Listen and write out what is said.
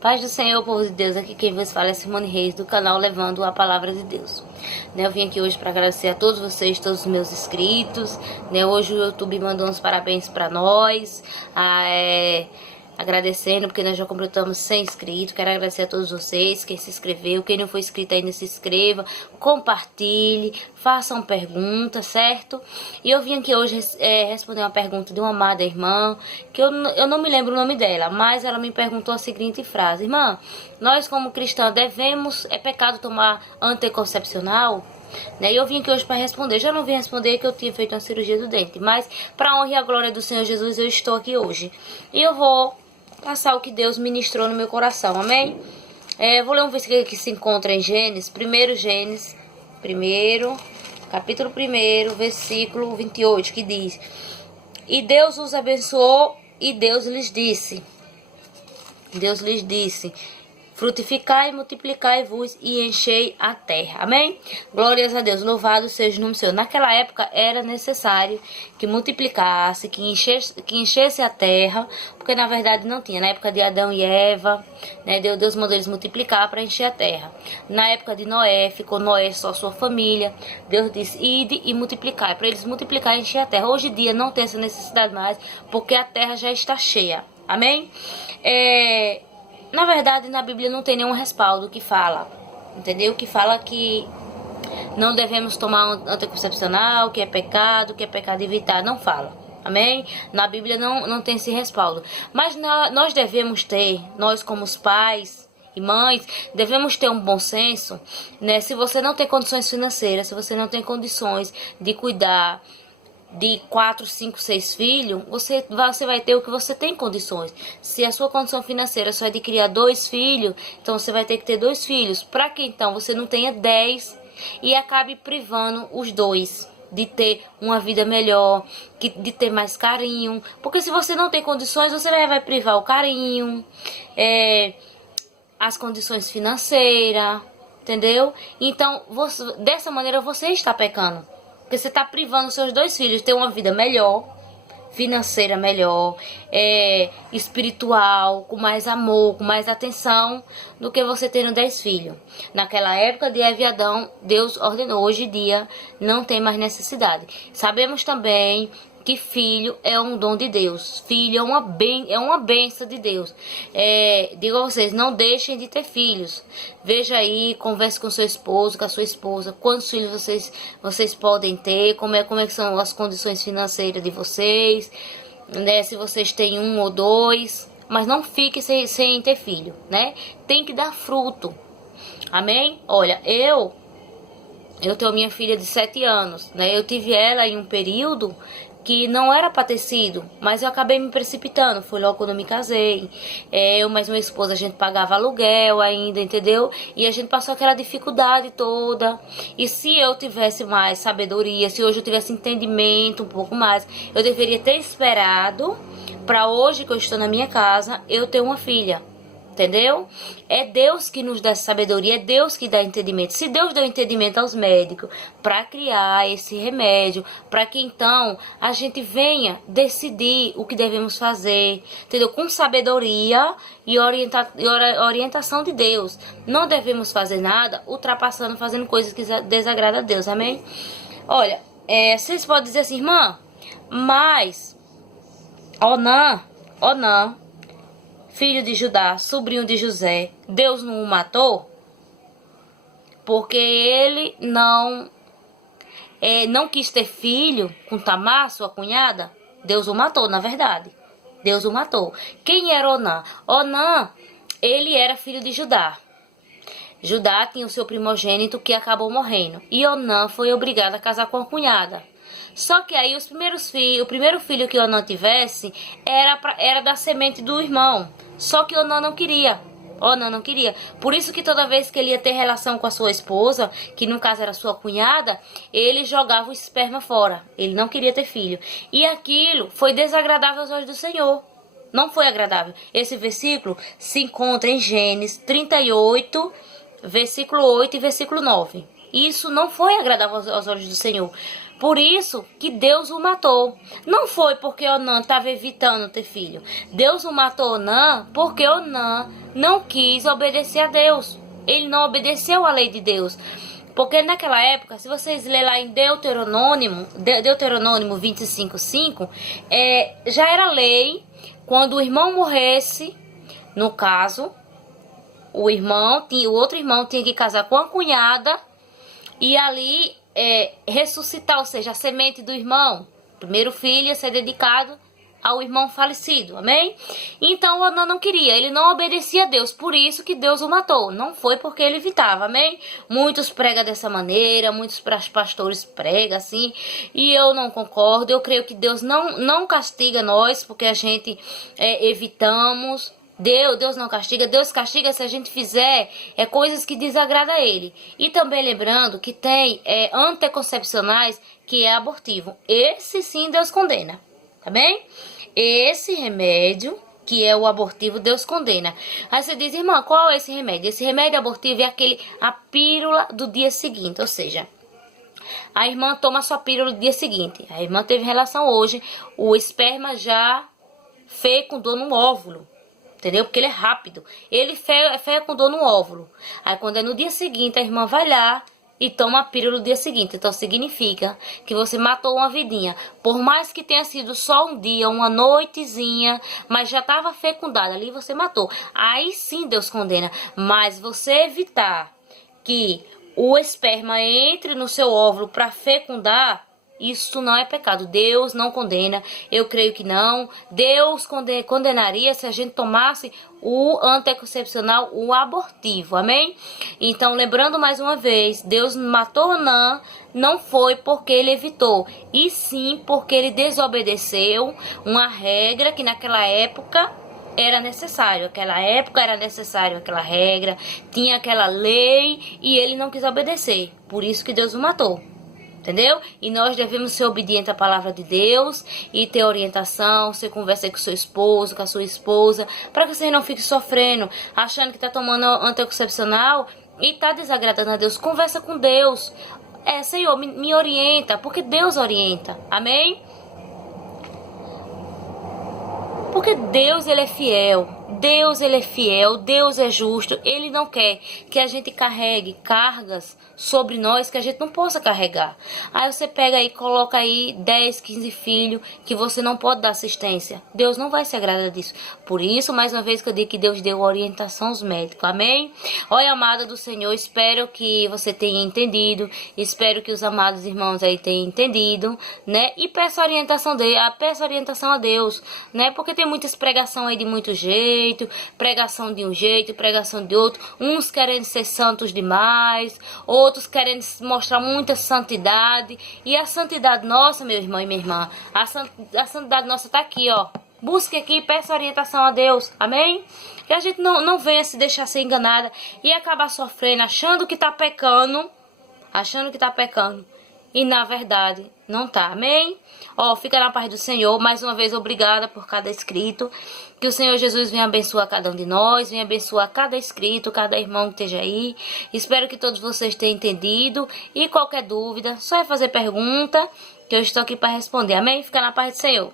Paz do Senhor, povo de Deus, aqui quem vos fala é Simone Reis, do canal Levando a Palavra de Deus. Eu vim aqui hoje para agradecer a todos vocês, todos os meus inscritos. Hoje o YouTube mandou uns parabéns para nós, agradecendo porque nós já completamos 100 inscritos. Quero agradecer a todos vocês, quem se inscreveu, quem não foi inscrito ainda se inscreva, compartilhe, façam perguntas, certo? E eu vim aqui hoje responder uma pergunta de uma amada irmã, que eu não me lembro o nome dela, mas ela me perguntou a seguinte frase: irmã, nós como cristãos é pecado tomar anticoncepcional? E eu vim aqui hoje para responder. Já não vim responder que eu tinha feito uma cirurgia do dente, mas para a honra e a glória do Senhor Jesus eu estou aqui hoje. E eu vou passar o que Deus ministrou no meu coração, amém? Vou ler um versículo que se encontra em Gênesis, capítulo 1, versículo 28, que diz: E Deus os abençoou e Deus lhes disse, frutificai, multiplicai-vos e enchei a terra. Amém? Glórias a Deus, louvado seja o nome do Senhor. Naquela época era necessário que multiplicasse, que enchesse a terra, porque na verdade não tinha. Na época de Adão e Eva, Deus mandou eles multiplicar para encher a terra. Na época de Noé, ficou Noé só sua família. Deus disse: ide e multiplicai, para eles multiplicar e encher a terra. Hoje em dia não tem essa necessidade mais, porque a terra já está cheia. Amém? Na verdade, na Bíblia não tem nenhum respaldo que fala, entendeu? Que fala que não devemos tomar um anticoncepcional, que é pecado evitar. Não fala, amém? Na Bíblia não tem esse respaldo. Mas nós devemos ter, nós como os pais e mães, devemos ter um bom senso, Se você não tem condições financeiras, se você não tem condições de cuidar de 4, 5, 6 filhos, você vai ter o que você tem condições. Se a sua condição financeira só é de criar 2 filhos, então você vai ter que ter 2 filhos. Para que então você não tenha 10 e acabe privando os 2 de ter uma vida melhor, de ter mais carinho. Porque se você não tem condições, você vai privar o carinho, as condições financeiras, entendeu? Então, dessa maneira você está pecando. Porque você está privando seus 2 filhos de ter uma vida melhor, financeira melhor, espiritual, com mais amor, com mais atenção, do que você tendo 10 filhos. Naquela época de Eva e Adão, Deus ordenou. Hoje em dia não tem mais necessidade. Sabemos também que filho é um dom de Deus. Filho é uma bênção de Deus. Digo a vocês, não deixem de ter filhos. Veja aí, converse com seu esposo, com a sua esposa, quantos filhos vocês podem ter, como é que são as condições financeiras de vocês, se vocês têm 1 ou 2, mas não fique sem ter filho, Tem que dar fruto. Amém? Olha, eu tenho minha filha de 7 anos, Eu tive ela em um período que não era para ter sido, mas eu acabei me precipitando. Foi logo quando eu me casei. Mais minha esposa, a gente pagava aluguel ainda, entendeu? E a gente passou aquela dificuldade toda. E se eu tivesse mais sabedoria, se hoje eu tivesse entendimento um pouco mais, eu deveria ter esperado para hoje que eu estou na minha casa, eu ter uma filha. Entendeu? É Deus que nos dá sabedoria, é Deus que dá entendimento. Se Deus deu entendimento aos médicos para criar esse remédio, para que então a gente venha decidir o que devemos fazer, entendeu? Com sabedoria e orientação de Deus. Não devemos fazer nada ultrapassando, fazendo coisas que desagradam a Deus, amém? Olha, vocês podem dizer assim: irmã, mas Onã, filho de Judá, sobrinho de José, Deus não o matou? Porque ele não quis ter filho com Tamar, sua cunhada? Deus o matou, na verdade. Deus o matou. Quem era Onã? Onã, ele era filho de Judá. Judá tinha o seu primogênito que acabou morrendo. E Onã foi obrigado a casar com a cunhada. Só que aí o primeiro filho que Onã tivesse era da semente do irmão. Só que Onã não queria. Por isso que toda vez que ele ia ter relação com a sua esposa, que no caso era sua cunhada, ele jogava o esperma fora. Ele não queria ter filho. E aquilo foi desagradável aos olhos do Senhor. Não foi agradável. Esse versículo se encontra em Gênesis 38, versículo 8 e versículo 9. Isso não foi agradável aos olhos do Senhor. Por isso que Deus o matou. Não foi porque Onã estava evitando ter filho. Deus o matou, Onã, porque Onã não quis obedecer a Deus. Ele não obedeceu à lei de Deus. Porque naquela época, se vocês lerem lá em Deuteronômio 25:5, já era lei, quando o irmão morresse, no caso, o outro irmão tinha que casar com a cunhada e ali ressuscitar, ou seja, a semente do irmão. O primeiro filho ia ser dedicado ao irmão falecido, amém? Então Onã não queria, ele não obedecia a Deus, por isso que Deus o matou. Não foi porque ele evitava, amém? Muitos pregam dessa maneira, muitos pastores pregam assim, e eu não concordo. Eu creio que Deus não castiga nós porque a gente evitamos. Deus não castiga, Deus castiga se a gente fizer coisas que desagradam a Ele. E também lembrando que tem anticoncepcionais que é abortivo. Esse sim Deus condena, tá bem? Esse remédio que é o abortivo, Deus condena. Aí você diz, irmã, qual é esse remédio? Esse remédio abortivo é a pílula do dia seguinte, ou seja, a irmã toma a sua pílula do dia seguinte. A irmã teve relação hoje, o esperma já fecundou no óvulo. Entendeu? Porque ele é rápido. Ele fecundou no óvulo. Aí quando é no dia seguinte, a irmã vai lá e toma a pílula no dia seguinte. Então significa que você matou uma vidinha. Por mais que tenha sido só um dia, uma noitezinha, mas já estava fecundada. Ali você matou. Aí sim Deus condena. Mas você evitar que o esperma entre no seu óvulo para fecundar, isso não é pecado. Deus não condena. Eu creio que não. Deus condenaria se a gente tomasse o anticoncepcional, o abortivo. Amém? Então, lembrando mais uma vez, Deus matou Onã, não foi porque ele evitou, e sim porque ele desobedeceu uma regra que naquela época era necessário. Aquela época era necessário aquela regra, tinha aquela lei e ele não quis obedecer. Por isso que Deus o matou. Entendeu? E nós devemos ser obedientes à palavra de Deus e ter orientação. Você conversa com seu esposo, com a sua esposa, para que você não fique sofrendo, achando que está tomando anticoncepcional e está desagradando a Deus. Conversa com Deus. Senhor, me orienta, porque Deus orienta. Amém? Porque Deus, ele é fiel. Deus, ele é fiel. Deus é justo. Ele não quer que a gente carregue cargas sobre nós que a gente não possa carregar. Aí você pega aí, coloca aí 10, 15 filhos que você não pode dar assistência. Deus não vai se agradar disso. Por isso, mais uma vez que eu digo que Deus deu orientação aos médicos. Amém? Olha, amada do Senhor, espero que você tenha entendido. Espero que os amados irmãos aí tenham entendido, né? E peço orientação a Deus, né? Porque tem muitas pregação aí de muito jeito, pregação de um jeito, pregação de outro. Uns querendo ser santos demais, outros querendo mostrar muita santidade. E a santidade nossa, meu irmão e minha irmã, a santidade nossa tá aqui, ó. Busque aqui e peça orientação a Deus. Amém? Que a gente não venha se deixar ser enganada e acabar sofrendo, achando que tá pecando. E na verdade não tá, amém? Fica na paz do Senhor. Mais uma vez, obrigada por cada inscrito. Que o Senhor Jesus venha abençoar cada um de nós, venha abençoar cada inscrito, cada irmão que esteja aí. Espero que todos vocês tenham entendido. E qualquer dúvida, só é fazer pergunta, que eu estou aqui para responder, amém? Fica na paz do Senhor.